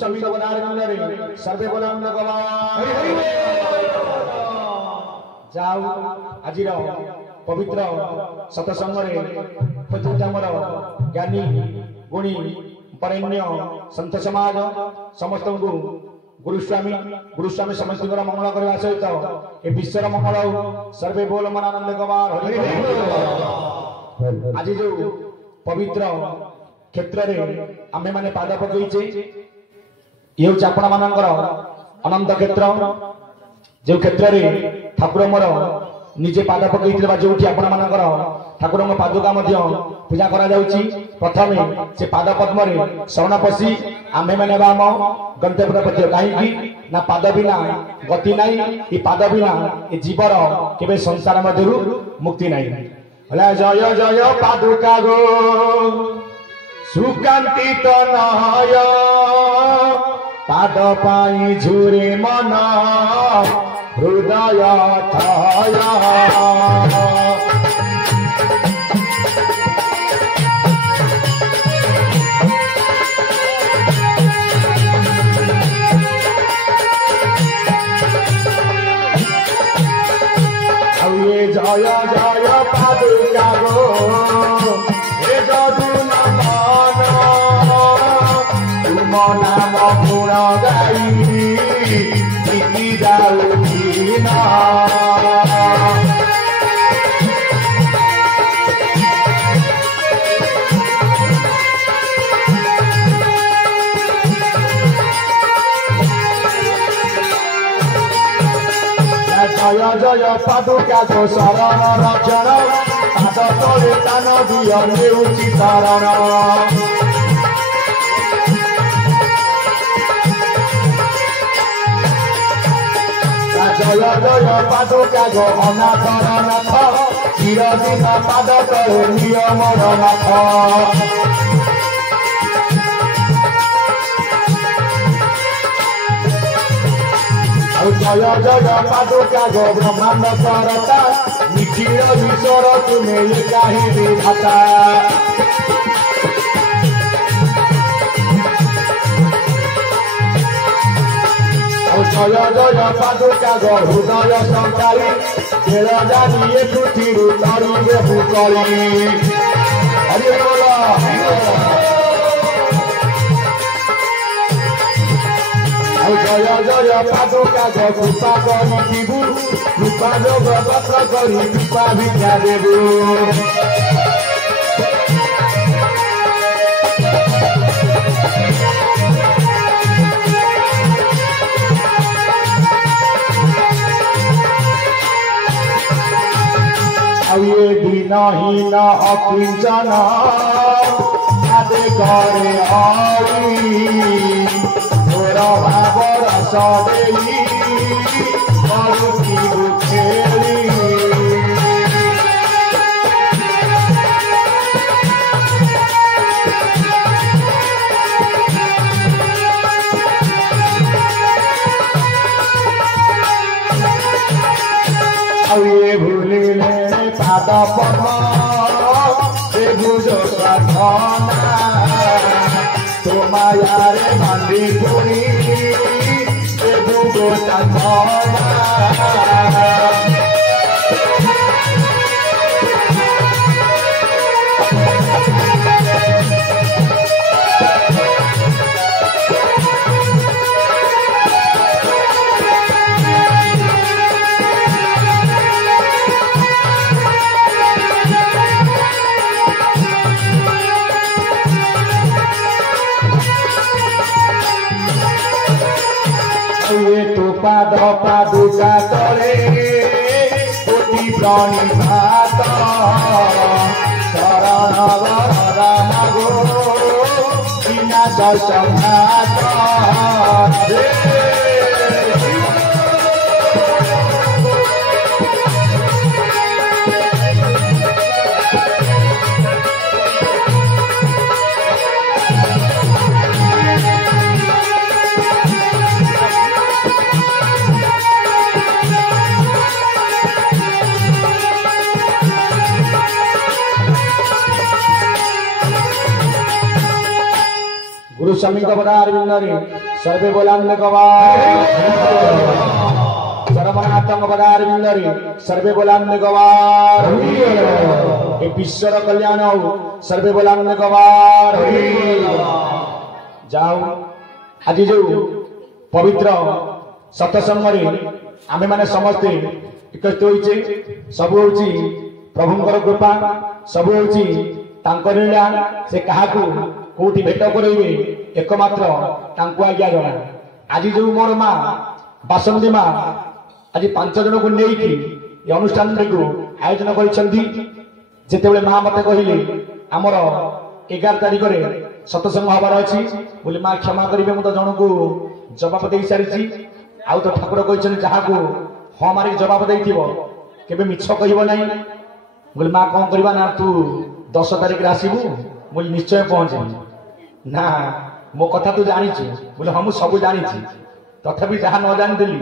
स्वामी सर्वे बोलांद जाऊ आज पवित्र सतसंग ज्ञानी गुणी बरेण्य संत समाज समस्त गुरुस्वामी समस्त मंगल करने सहित ए विश्वर मंगल सर्वे बोल मनानंद गवार आज जो पवित्र क्षेत्र में आमे माने पाद पकईचे ये हूँ आपण मानकर अनंत क्षेत्र जो क्षेत्र में ठाकुर मोर निजे पाद पकई जो आपण मानकर ठाकुर पादुका पूजा करा जाउची प्रथम से पाद पद्म शरण पशि आमे मैंने आम गंतव्य पथ्य कहीं ना पाद बिना गति नाई ये पाद बिना ये जीवर केबे संसार मध्यरु मुक्ति नाई जय जय पादुका गो सुकांति तनय पाद पाई झुरे मन हृदय थय जय जय पादुका गो हे जदु नमन तुम नाम गुण गाई जाऊी ना जय जय पादुका गो शरण रक्षण पाद तले तान दिय नेउची शरण जय जय पादुका गो अनाथ नाथ चिरदिन पाद तले नियम नाथ जय जय पादुका गो ब्रह्मांड करता निखिल ईश्वर तुम्हें कहीं विधाता जय जय पादुका गो हृदय संकारी खेल जानी ये पृथ्वी तरीबे भूकली हरि जय जय पादुका गो कृपा करी कृपा जोग पत्र करी कृपा भिक्षा देबू ये दीनहीन अकिंचन आदे करे हरि भाव रस देई करुती बुखेरी ये भूलिले पाद पद्म से बुझो प्रार्थना तो मायारे मंदी पुरी से बुझो साधना पाद पादुका तले कोटि प्राणी भात शरण राम गो विनाश संघात गुरु स्वामी का बड़ा अरविंद सर्वे बोलांदे गवार सरमनाथंग पदार बिंदरी सर्वे बोलांदे गवार ए विश्वर कल्याण हो सर्वे बोलांदे गवार जाओ आज जो पवित्र सत्संग आमे माने समस्ते एकत्रित होइछे सब होउची प्रभुंकर कृपा सब होउची तांकर लीला से काहाकू कोठी भेट करइबे एकमात्र तांको आज्ञा जणा आज जो मोर मां बासंती मां आज 5 जन को नेकी ए अनुष्ठान को आयोजन करिसंती जेतेबेले मां मते कहिले हमर 11 तारिख रे सत्संग हबार अछि बोले मां क्षमा करिवे मु तो जण को जवाब देई सारिछि आउ तो ठाकुर कहिछन जहाको हां मारी जवाब देइथिबो केबे मिछ कहिबो नाही बोले मां कोन करबा ना तू 10 तारिख रे आसीबू बोले निश्चय पहुंचबी ना मो कथा तू जानिछि बोले हम सब जानिछि तथापि जहा न जानि देली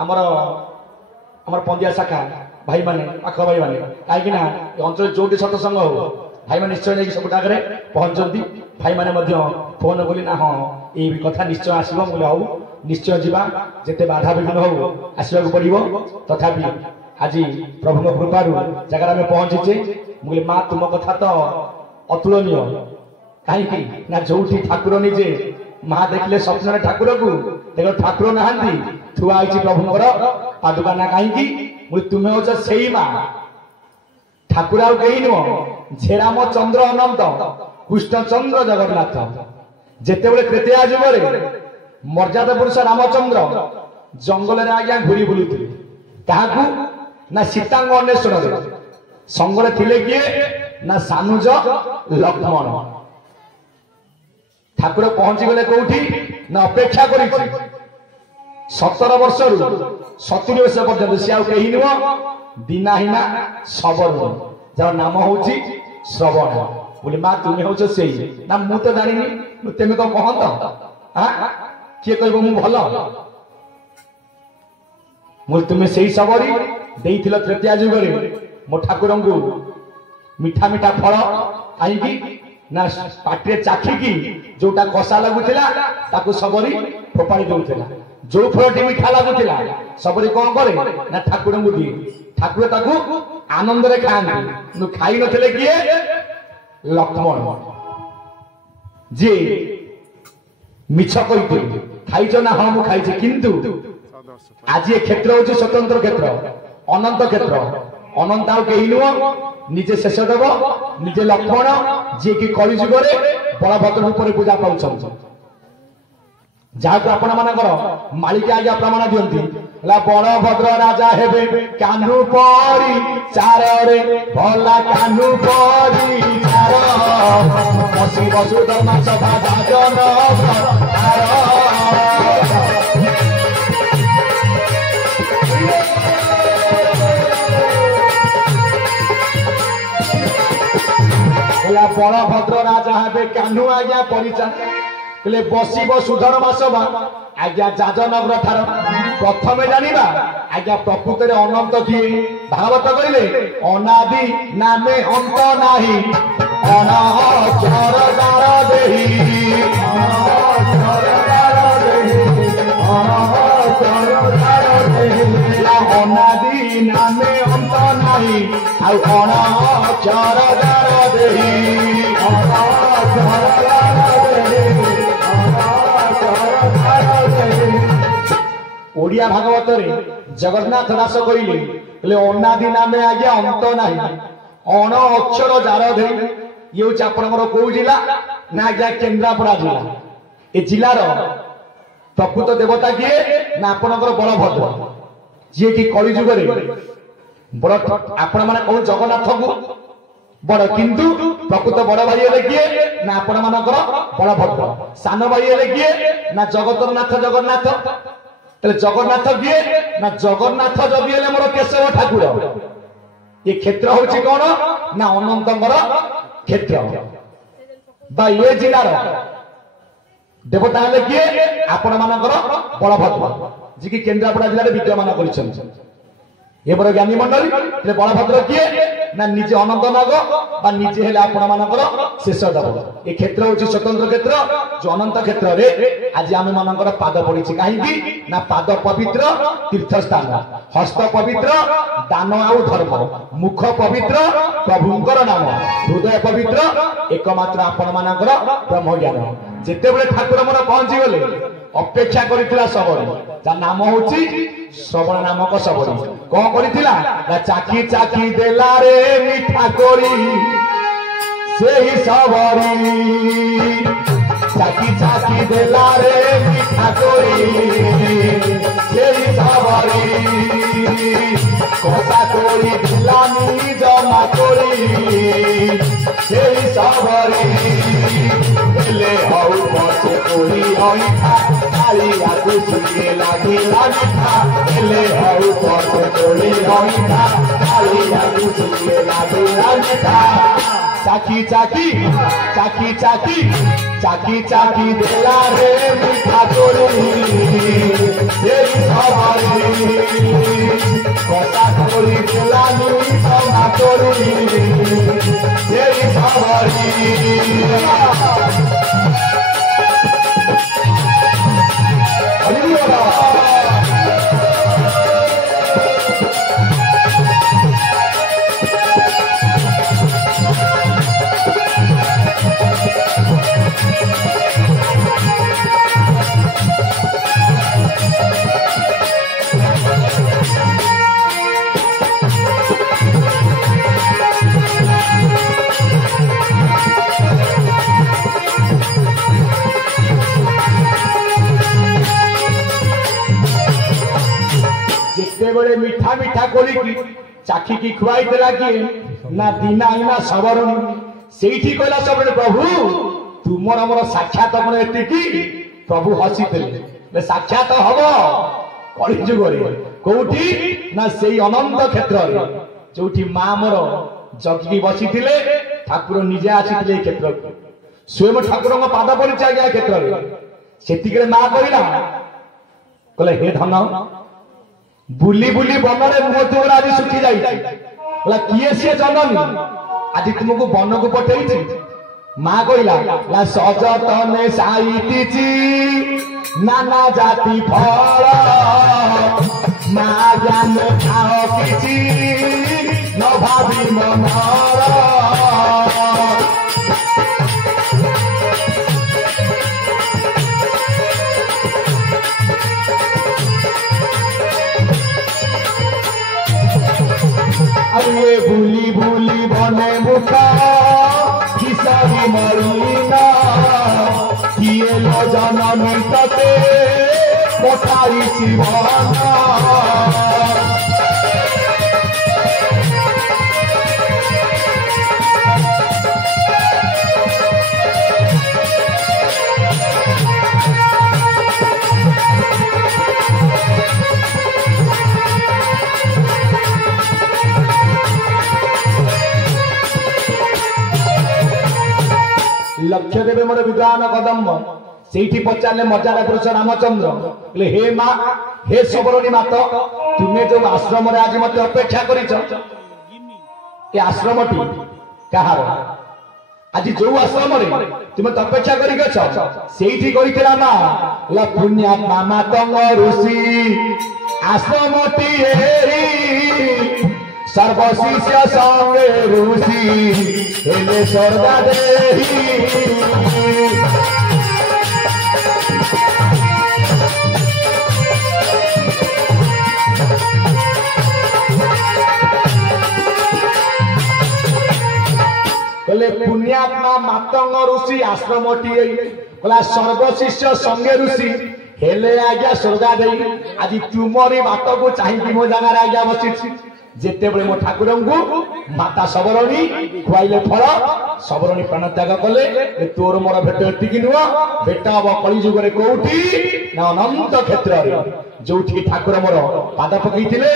हमर पंदिया शाखा भाई माने पाख भाई माने काहे कि ना अंचल जोटी सत्संग हो भाई माने निश्चय नहीं सब डागरे पहुंचंती भाई माने मध्य फोन बोली ना हां ए कथा निश्चय आसीबो बोले हौ निश्चय जीवा जेते बाधा विघ्न हो आसीबा पड़िबो तथापि आज प्रभु कृपारू जगह में पहुंचीचे बोले मां तुम कथा तो अतुलनीय कहीं ना जोठी ठाकुर निजे मां देखले स्वप्न ठाकुर को देखो ठाकुर नहांती थुआ आइछि प्रभुंकर पादुका ना कहीं बोले तुम्हें होछ सेई मां ठाकुर आउ केही नुह झेराम चंद्र अनंत कृष्ण चंद्र जगन्नाथ जेतेबेले त्रेतया जुगरे मर्यादा पुरुष रामचंद्र जंगल रे आज्ञा घुरी बुलुथिले काहाकू ना सीतांग अन्वेषण रे संगरे थिले किए ना सानुज लक्ष्मण ठाकुर पहुंची गले कोठी ना अपेक्षा करिछि 17 वर्ष रु 70 वर्ष पर्यंत से आउ केही नुह दिनाहीना सबन जार नाम होछि श्रवण बोले मां तुम्हें होछ सेई ना मु तो जानिनी तेमे को कहत हां किए कहबो मु भल मु तुम्हें सेई सबरी देइथिल तृतीया जुगरे मो ठाकुरंगु मिठा मिठा फल आइकी ना पाटे चाखिकी जोटा कसा लागुथिला ताकू सबरी फोपाड़ी दउथिला जो फलटी मिठा लागुथिला सबरी कोन करे ना ठाकुरंगु दी ठाकुर ताकू आनंद रे खाआंती नु खाई नथिले किए लक्ष्मण जे मिछ कहिते खाइछ ना हां मु खाइछि किंतु आज ये क्षेत्र होछि स्वतंत्र क्षेत्र अनंत क्षेत्र अनंत आउ केही नुह निजे शेष देव निजे लक्ष्मण जे कि कलि जुगरे बलभद्र रूप में पूजा पाउछन जहां आपण मानकर मालिका आज्ञा प्रमाण दियंती ला बलभद्र राजा हेबे कान्हू परी चार रे भला कान्हू परी चार बसी बसु धर्म सभा जाजन बलभद्र राजा हे कान्हू आज्ञा परिचा कहले बसिब सुधर्मा सभा आज्ञा जाजनगर ठार प्रथमे जानिबा आज्ञा प्रकृत रे अनंत किए भागवत कहले अनादि नामे अंत नाही अनहचर दार देहि अनादि नामे अंत नाही आउ अनहचर दार देहि ओडिया भागवत रे जगन्नाथ दास कहले अनादि नामे आज्ञा अंत नाही अण अक्षर जार धे ये हूँ आपंकर कौ जिला ना आज्ञा केन्द्रापड़ा जिला ए जिलार प्रकृत देवता किए ना आपणकर बलभद्र जी कि कलि जुगरे बड़ आपण मैंने कहूँ जगन्नाथ को बड़ किंतु प्रकृत बड़ भाई हेले किए ना आपण मानकर बलभद्र सान भाई हेले किए ना जगतर नाथ जगन्नाथ जगन्नाथ किए ना जगन्नाथ जदि हेले मोर केशव ठाकुर ये क्षेत्र होछि कोन ना अनंतंगर क्षेत्र बा ये जिलार देवता हेले किए आपण मानकर बलभद्र जी कि केन्द्रापड़ा जिले में विद्यमान कर ज्ञानी मंडल बलभद्र किए ना निजे अनंत नाग बा निजे हेले आपण मानकर शेष देव ए क्षेत्र होची स्वतंत्र क्षेत्र जो अनंत क्षेत्र रे आज आमे मानकर पाद पड़िछि काहेकि ना पाद पवित्र तीर्थ स्थान हस्त पवित्र दान आउ धर्म मुख पवित्र प्रभुंकर नाम हृदय पवित्र एकमात्र आपण मानकर ब्रह्म ज्ञान जेते बेले ठाकुर मन पहुंची गले अपेक्षा करितला सबरी जा नाम होची श्रवण नामक सबरी कोन करितला ना चाकी चाकी देला रे मिठा कोरी सेही सबरी चाकी चाकी देला रे मिठा कोरी सेही सबरी कोसा कोरी दिलानी जमा कोरी सेही सबरी ले हौ पछे कोरी होइथा कालिया कुछे लागिला मिठा ले हौ पछे कोरी होइथा कालिया कुछे लागिला मिठा चाकी चाकी चाकी चाकी चाकी चाकी देला रे मिठा कोरी सेही सबरी कोसा कोरी दिलानी जमा कोरी सेही सबरी बड़े मीठा मीठा कोली की चाखी की खुआई देला कि ना दीना इना सबरुनी सेठी कहला सब प्रभु तुमर हमर साक्षात मन एति की प्रभु हसी देले साक्षात हबो कली जुग रे कोठी ना सेई अनंत क्षेत्र रे जोठी मां मोर जगली बसिथिले ठाकुर निजे आसीथिले क्षेत्र को स्वयं ठाकुर को पाद पड़िचा गया क्षेत्र रे सेतिके मां कहिला कहले हे धन बुली बुली बनरे मुह तुमरा आज सुखी जाई बोला किए से जननी आज तुमको वन को पठेइछि मां कहिला ला सजतने साइतिछि नाना जाति फल मां ज्ञान खाओ किछि न भाबी मनर ये बुली बुली बने मुखा किसारी मरीना किए लो जननी तते कोठाई जीवना लक्ष्य देवे मोर विद्वान कदम्ब सेठी पचारे मर्यादा पुरुष रामचंद्र हे माँ हे सबरणी मात तुम्हें जो आश्रम आज मत अपेक्षा कर आश्रम टी कहार आज जो आश्रम तुम्हें अपेक्षा कर माँ पुण्यात्मा मातंग ऋषि आश्रम सर्वशिष्य संगे ऋषि हेले स्वर्गा देही कहले पुण्यात्मा मातंग ऋषि आश्रम टी सर्वशिष्य संगे ऋषि हेले आज्ञा स्वर्गा देही आज तुमरी बात को चाहिए मो जगार आज्ञा बसी जेते बळे मो ठाकुर को माता सबरणी खुआइले फल सबरणी प्राण त्याग कले तोर मोर भेट एतिकी नुआ भेट हम कली जुग रे कोठी ना अनंत क्षेत्र रे जोठी ठाकुर मोर पाद पकईथिले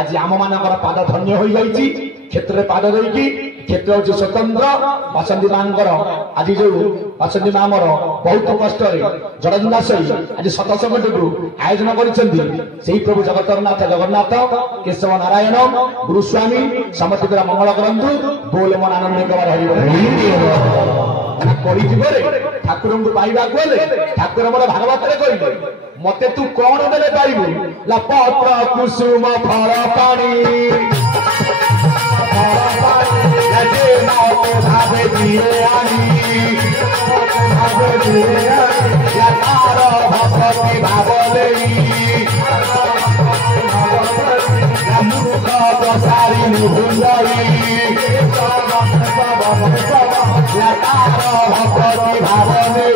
आज आम मानकर पाद धन्य होई जाईची क्षेत्र में पाद देकी क्षेत्र हूँ स्वतंत्र बासंती मांकर आज जो बासंती माँ मोर बहुत कष्ट जड़जुना सही आज सतसंगठ को आयोजन कर प्रभु जगतरनाथ जगन्नाथ केशव नारायण गुरुस्वामी समस्त मंगल करंतु बोल मन आनंद ठाकुर को पाइबा गले ठाकुर मोर भागवत कहले मते तू कौन देले पाइबू ला पत्र कुसुम फल पानी भावे दिए आनी तार भक्ति भावले मूर्ख प्रसारी भुंजरी तार भक्ति भावले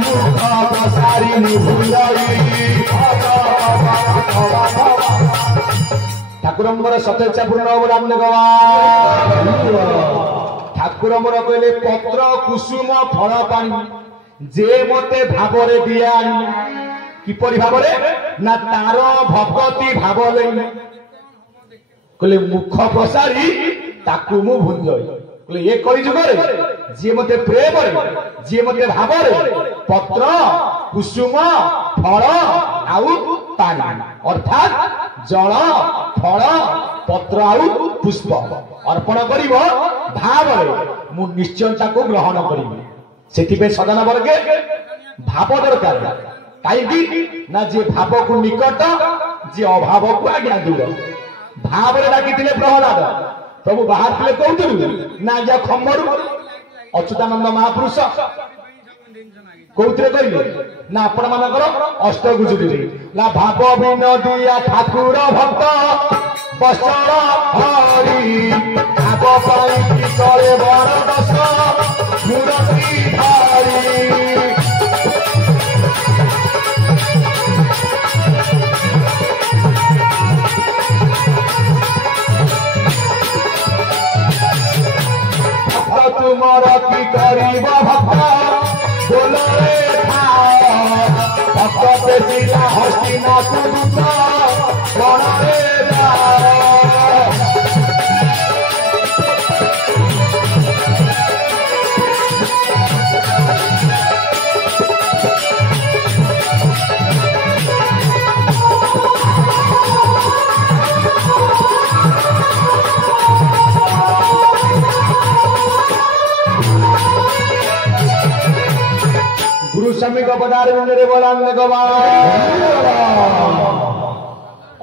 मूर्ख प्रसारी भुंजरी ठाकुर मोर सतेच्छा पूर्ण बोले ठाकुर मोर कहले पत्र कुसुम फल पानी जे मते भावरे दिया किपरि भावरे ना तार भक्ति भावले कहले मुख प्रसारी ताकू मु भुंजई कहले ये कई जुगरे जे मते प्रेम जे मते भावरे पत्र कुसुम फल आउ पानी अर्थात जल फल पत्र आउ पुष्प अर्पण करिवो भावरे मु निश्चय ताको ग्रहण करिवि सेति पे सदान वर्गे भाव दरकार काई ना जे भाव को निकट जे अभाव को आज्ञा दूर भावरे डाकिथिले प्रहलाद प्रभु बाहर थिले कहउथुलु ना जा खम्बरु अच्युतानंद महापुरुष कौथिले कहले ना आपण मानकर अष्टगुजुरी ला भाव विनोदिया ठाकुर भक्त बसर हरि भाव पाई की तळे बर दस मूर्ति धारी तुमर की करीब भक्त बोले भक्त पेशिला हस्ती न दूत बड़े गुरुस्वामी को पदार मुंडे बोला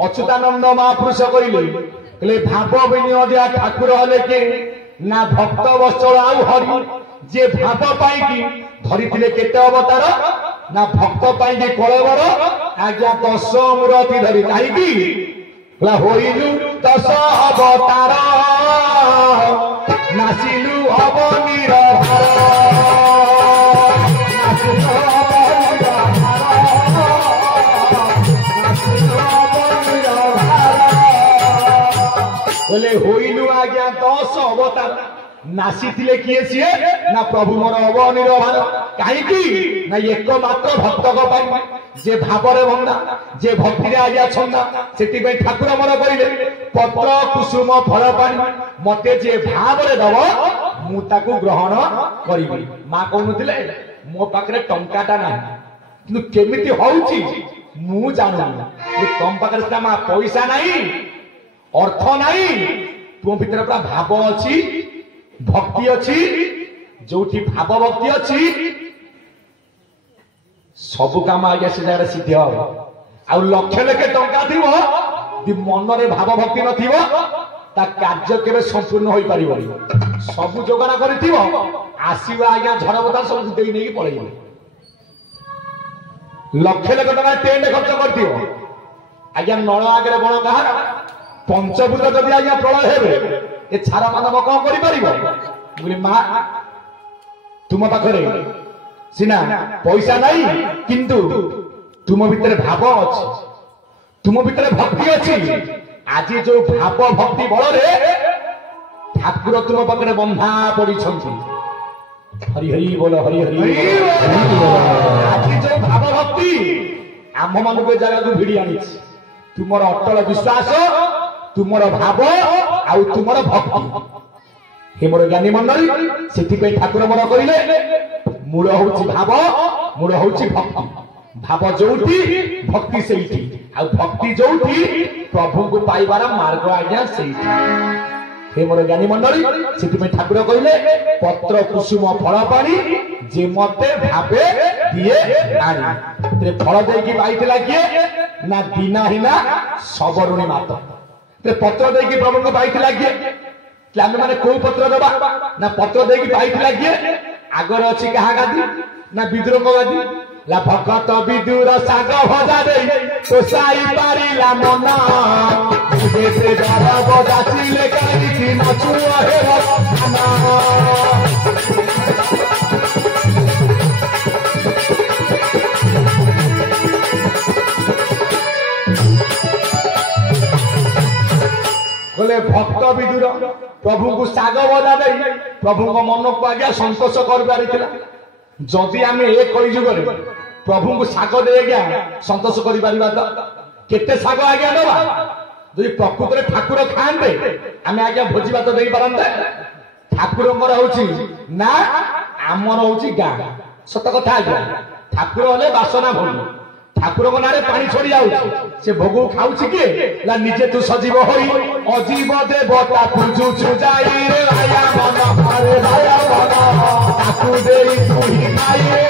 अच्युतानंद महापुरुष कहले भाव विनियोदिया ठाकुर हले के ना भक्त वत्सल आउ हरि जे भाव पाई की धरिथिले केते अवतार ना भक्त पाई की कळवर आज्ञा 10 मूर्ति धरि काई की ला होइलु 10 अवतार नासिलु अवनीर भार बोले होइलु आज्ञा 10 अवतार नासी थिले किए सीए ना प्रभु मोर अवनीर भार काईकी ना एकमात्र भक्त को पाई जे भावरे भंगा जे भक्ति रे आज्ञा छंदा सेति पे ठाकुर मोर कहले पत्र कुसुम फल पानी मते जे भावरे दब मु ताकू ग्रहण करिबि मां कहनुथिले मो पाखरे टंकाटा ना किंतु केमिति होउची मु जानु तम पाखरे मा पैसा नाही अर्थ नहीं तुम भीतर पूरा भाव अच्छी भक्ति अच्छी जो भाव भक्ति अच्छी सबु काम आज्ञा से जगह सिद्ध हम आ लक्ष लक्ष टंका थी मन रे भाव भक्ति न कार्य केवे संपूर्ण हो पार सबु जोगान कर आसवा आज्ञा झड़ बता सब दे नहीं पड़े लक्ष लक्ष टका टेंट खर्च कर आज्ञा नल आगे बण कह पंचभूत जदि आज्ञा प्रलय हेबे ए छारा मानव कौन करि परिबो बोली मां तुम पाखरे सिना पैसा नहीं किंतु तुम भीतर भाव अछि तुम भीतर भक्ति अछि आज जो भाव भक्ति बल रे ठाकुर तुम पाखरे बंधा पड़ी छंती हरि हरि बोलो हरि हरि आज जो भाव भक्ति आम मान को जगह को भिड़ी आनी तुमर अटल विश्वास तुमर भाव आउ तुमर भक्ति हे मोर ज्ञानी मंडली से ठाकुर मोर कहले मूल हूँ भाव मूल हूँ भक्ति भाव जोटी भक्ति से भक्ति जोटी प्रभु को पाइबार मार्ग आज्ञा से हे मोर ज्ञानी मंडली से ठाकुर कहले पत्र कुसुम फल पानी जे मते भावे दिए आनी फल देकी पाइला किए ना दीना हिना सबरुणी माता पत्र देकी प्रभु को पाइला किए आम मैंने कौ पत्र दबा ना पत्र देकी पाइला किए आगर अच्छी क्या गादी ना विद्रोह गादी ला भगत विदुर साग भजा दे तोसाई पारिला मना देते जरब दासिले काई नचु हे रना बोले भक्त विदुर प्रभु को साग बजा दे प्रभु को मन को आज्ञा संतोष कर पारिथिला जदि आम ए कलिजुगरे प्रभु को साग दे आज्ञा संतोष कर पारिबा तो केते साग आज्ञा दबा जदि प्रकृत रे ठाकुर खांते आम आज्ञा भोजी भात दे पारंते ठाकुरंकर होची ना आमर होची गाँ सत कथा आज्ञा ठाकुर हले बासना भोग ठाकुर को नारे पानी छोड़ी जाऊ से भोग खाऊ किए ला निजे तू सजीव होई अजीव देवता पूजू जाई रे भाया मन अरे भाया मन ताकू देई तू ही खाई